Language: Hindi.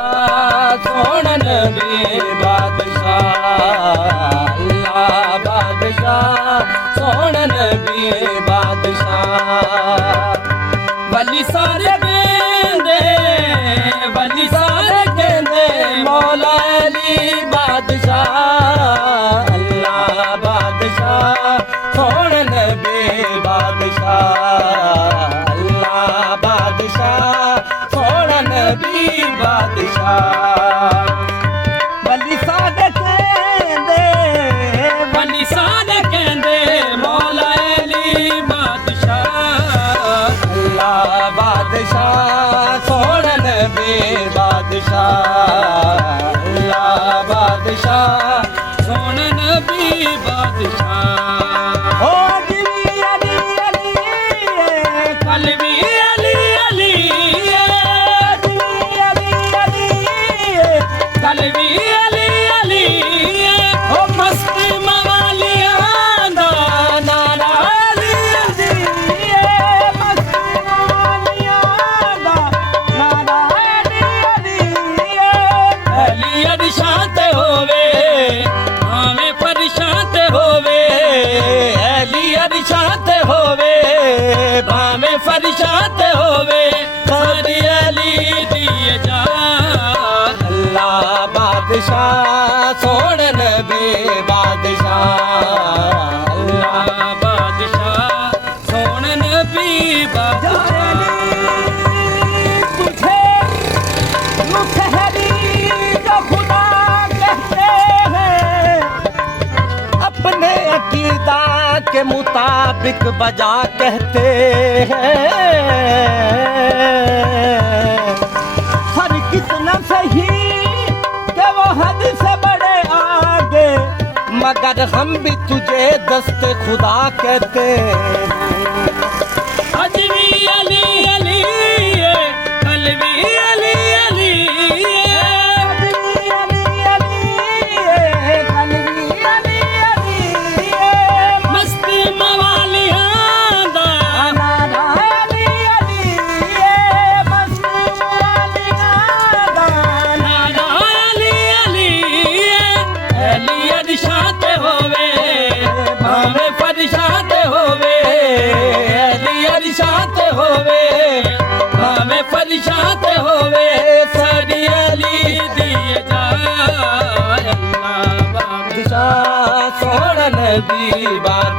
सोहन नबी बादशाह अल्लाह बादशाह सोहन नबी बादशाह वली सारे कहंदे मौला अली बादशाह अल्लाह बादशाह सोहन नबी बादशाह अल्लाह बादशाह सोहन नबी बादशाह वली साद कहंदे मौला अली बादशाह अल्लाह बादशाह सोहन नबी बादशाह अल्लाह बादशाह सोहन नबी बादशाह ओ अली अली अली कलवी अली अली कलवी अली अली ओ मस्ती मवालियां दा नारा अली अली मस्ती मवालियां दा नारा अली अली अली अरशात होवे भावें परेशान होवे अली अरशात होवे भावें परेशान होवे सारी अली दिए जा अल्लाह बादशाह सोहन नबी बादशाह अल्लाह बादशाह सोहन नबी बादशाह तुझे मुसहरी का खुदा कहते हैं अपने अकीदा के मुताबिक बजा कहते हैं हर कितना सही हद से बड़े आगे मगर हम भी तुझे दस्त खुदा कहते अजवी अली अली कलवी अली अली कलवी अली अली मस्ती मवालियां दा नारा अली अली मस्ती मवालियां दा नारा अली अरशात होवे भावें परेशान होवे अली अरशात होवे भावें परेशान होवे सारी अली दिए जा अल्लाह बादशाह सोहन नबी बादशाह